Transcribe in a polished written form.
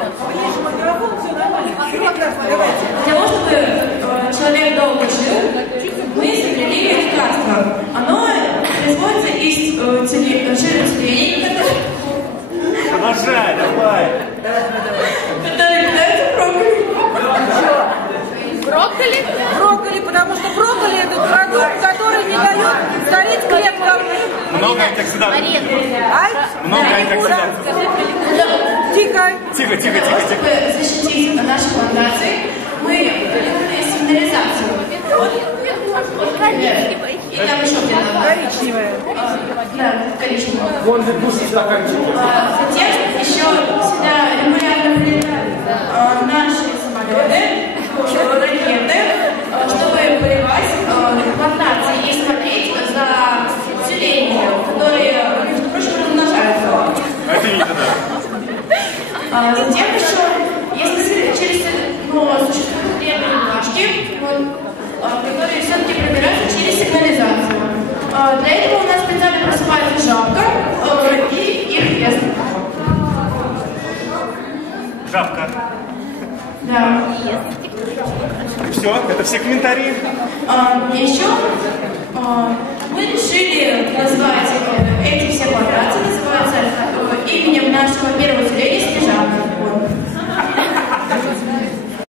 Для того, чтобы человек долго жил, мы изобрели лекарство. Оно производится из жироцветений, Продолжай, давай. которые питаются брокколи. Брокколи? Брокколи, потому что брокколи это продукт, который не дает стареть клеткам. Много антиоксидантов. Ай, Много антиоксидантов. Тихо. Тихо, тихо, тихо, тихо. Чтобы защитить наши плантации, мы придумали сигнализацию. И там еще Коричневая. Да, коричневая. Вон ведут стаканчики. Затем еще сюда регулярно прилетают наши самолеты, ракеты, чтобы поливать плантации и смотреть за тюленями, которые, между прочим, размножаются. Это видно, да. Затем еще, если существуют древние бумажки, которые все-таки пробираются через сигнализацию. Для этого у нас специально просыпается жабка и их ест. Жабка. Да. Все, это все комментарии. Еще